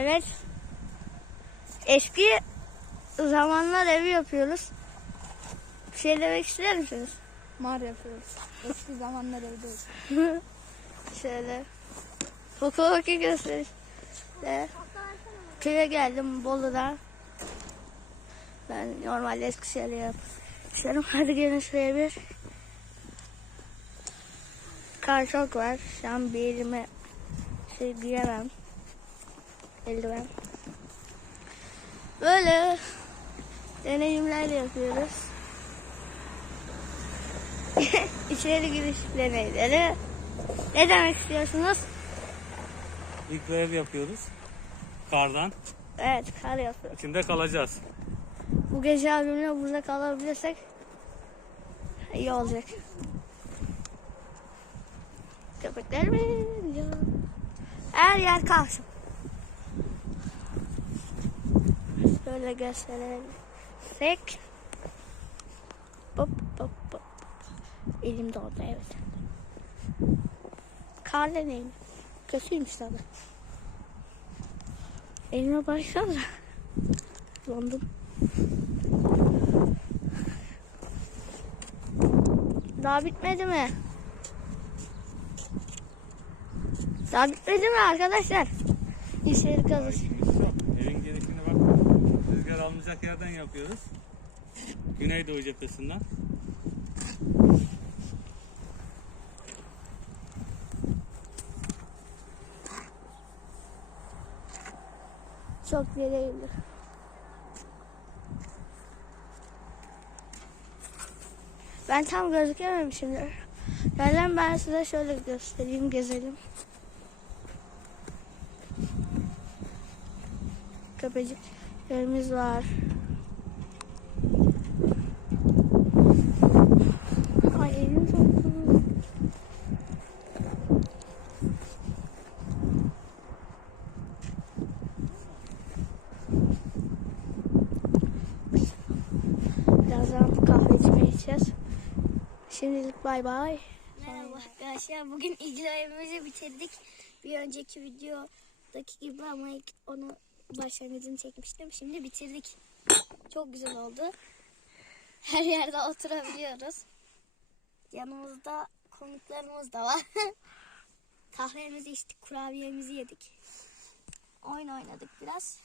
Evet. Eski zamanlar evi yapıyoruz. Bir şey demek ister misiniz? Mar yapıyoruz. Eski zamanlar evde. Şöyle. Fotoğrafı göstereyim. Ve köye geldim Bolu'dan. Ben normalde Eskişehir'e yapıyorum. Hadi gelin şuraya bir. Kar çok var. Şu an bir elime şey giyemem. Eldiven. Böyle deneyimler yapıyoruz. İçeri giriş deneyleri. Ne demek istiyorsunuz? İlk bir ev yapıyoruz. Kardan. Evet, kar yapıyoruz. İçinde kalacağız. Bu gece abimle burada kalabilirsek iyi olacak. Köpekler mi? Her yer kalsın. Şöyle gösterelim. Hop hop hop. Elim doldu evet. Kar deneyim. Kötüymüş tadı. Elime baksana. Dondum. Daha bitmedi mi? Daha bitmedi mi arkadaşlar? İçeri kalır. Rüzgar almayacak yerden yapıyoruz. Güneydoğu cephesinden. Çok vereyimli. Ben tam gözükememişimdir. Neden ben size şöyle göstereyim, gezelim. Köpeciklerimiz var. Ay elim soktu. Birazdan kahve içmeye gideceğiz. Şimdilik bay bay. Merhaba arkadaşlar. Bugün icraımızı bitirdik. Bir önceki videodaki gibi ama onu başlangıcını çekmiştim. Şimdi bitirdik. Çok güzel oldu. Her yerde oturabiliyoruz. Yanımızda konuklarımız da var. Kahvemizi içtik, kurabiyemizi yedik. Oyun oynadık biraz.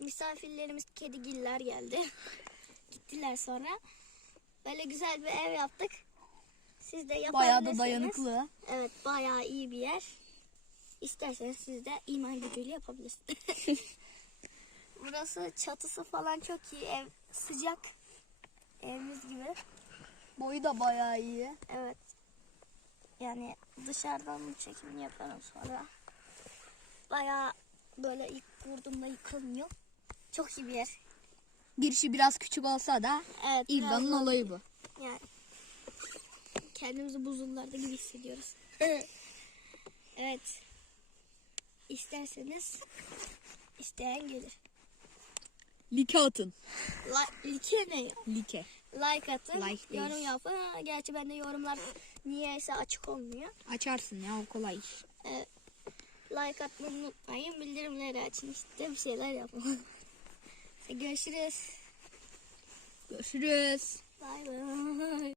Misafirlerimiz kedigiller geldi. Gittiler sonra. Böyle güzel bir ev yaptık. Siz de yapabilirsiniz. Bayağı da dayanıklı. Evet bayağı iyi bir yer. İsterseniz siz de iman gücüyle yapabilirsiniz. Burası çatısı falan çok iyi. Ev sıcak. Evimiz gibi. Boyu da bayağı iyi. Evet. Yani dışarıdan çekimini yaparım sonra. Bayağı böyle ilk vurduğumda yıkılmıyor. Çok iyi bir yer. Girişi biraz küçük olsa da Evet. Biraz- olayı bu. Yani kendimizi buzullarda gibi hissediyoruz. evet. İsterseniz isteyen gelir. Like atın. Like, like ne ya? Like. Like atın, Like değil. yorum yapın. Ha, Gerçi bende yorumlar niyeyse açık olmuyor. Açarsın ya o kolay iş. Like atmayı unutmayın. Bildirimleri açın işte bir şeyler yapın. Görüşürüz. Görüşürüz. Bay bay.